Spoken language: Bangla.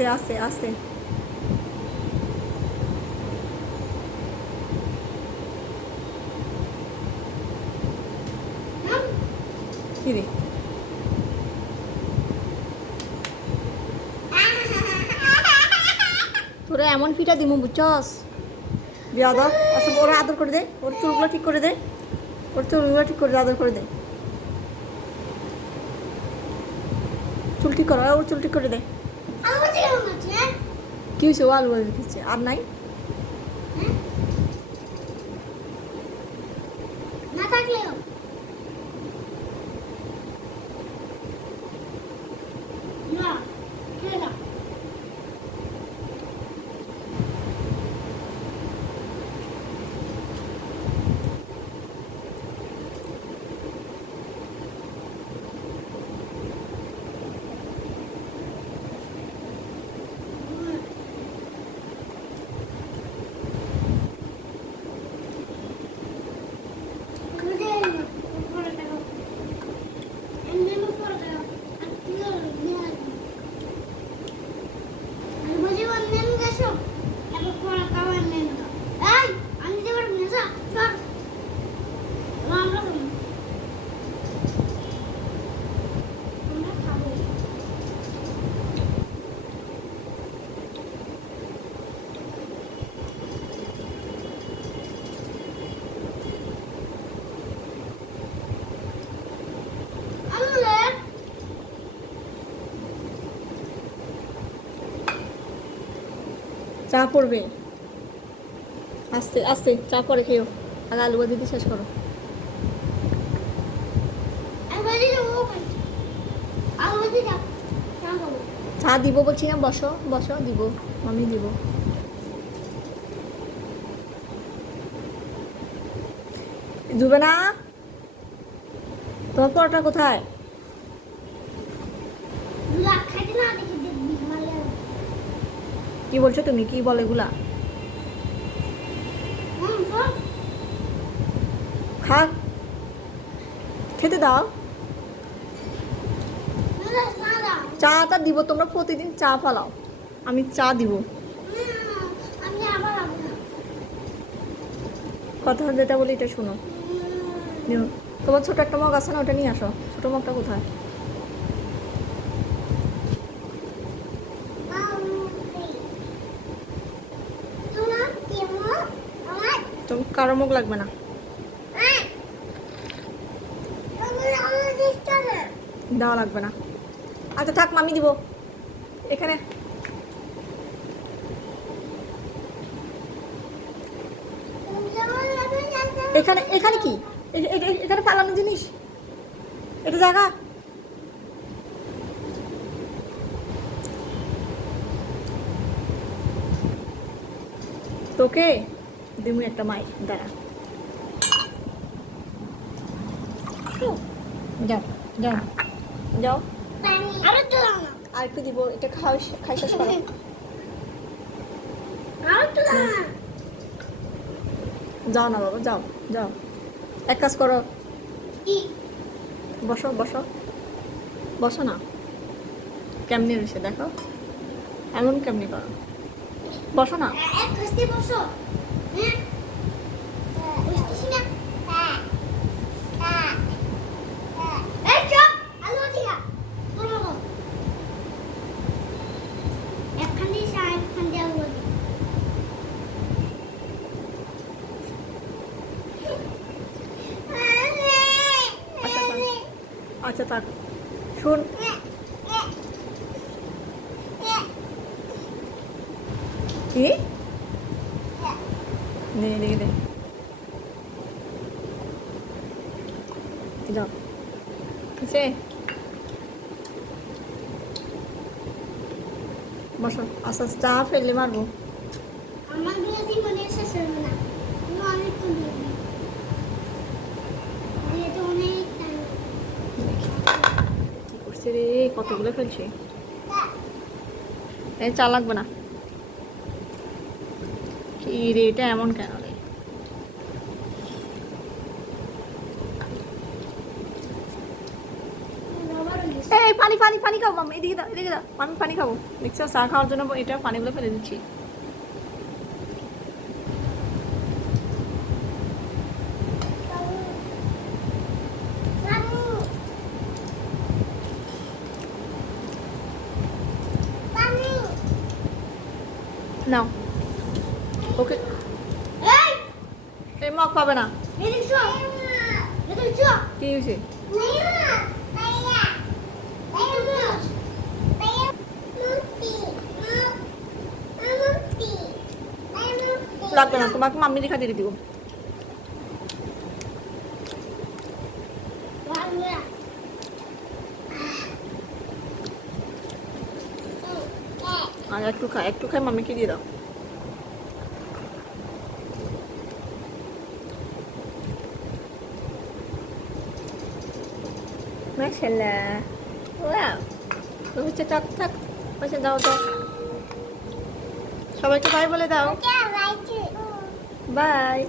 আস্তে আস্তে আস্তে কি রে? তোরা এমন পিঠা দিমু বুঝছস? বিয়াদব আচ্ছা ওরা আদর করে দে। ওর চুলগুলো ঠিক করে দে। ওর চুলগুলো ঠিক করে দে আদর করে দে। চুল ঠিক করো ওর চুল ঠিক করে দে। কি হয়েছে ও আলু ভাজা খেয়েছে আর নাই না থাকলেও না খেয়ে না আমলে চা পড়বে আস্তে আস্তে চা পরে খেয়েও। আগে আলু দিয়ে শেষ করো। চা দিব বলছি না বসো বসো দিব আমি দিব। ডুবে না? তোমার পরোটা কোথায়? কি বলছো তুমি? কি বলে এগুলা? খা। খেতে দাও। চাটা দিব, তোমরা প্রতিদিন চা ফালাও। আমি চা দিব। কথা যেটা বলি এটা শোনো। তোমার ছোট একটা মগ আছে না, ওটা নিয়ে আসো। ছোট মগটা কোথায়? তুমি কারও মুখ লাগবে না। দেওয়া লাগবে না। আচ্ছা থাক, মামি দিব। এখানে। এখানে এখানে কি? এখানে পালানো জিনিস? এটা জায়গা? তোকে? দিমু একটা মাই, দাঁড়া। যাও আরও দিব, এটা খাই যাও না বাবা, যাও যাও। এক কাজ করো। বসো বসো। বসো না। কেমনি রয়েছে, দেখো। এমন কেমনি করো। বসো না। আচ্ছা থাক। আচ্ছা থাক। শুন কি? দে বসো চা ফেললে মারবো আমার মনে শেষ হবে না কি করছে রে কতগুলো ফেলছে এই চা লাগবে না কি রে, এটা এমন কেন রে? এই, পানি পানি পানি খাব মাম্মা, এদিকে দাও এদিকে দাও আমি পানি খাব। দেখছ, চা খাওয়ার জন্য এটা পানিগুলো ফেলে দিচ্ছি। নাও। ওকে এই মগ পাবে না। কি হয়েছে? লাগবে না তোমাকে মাম্মি দেখা দিয়ে দিব। আর একটু খাই একটু খাই মাম্মিকে দিয়ে দাও। মাশাল্লাহ ওয়াও হচ্ছে থাক থাক পাশে দাও দাও। সবাইকে বাই বলে দাও। বাই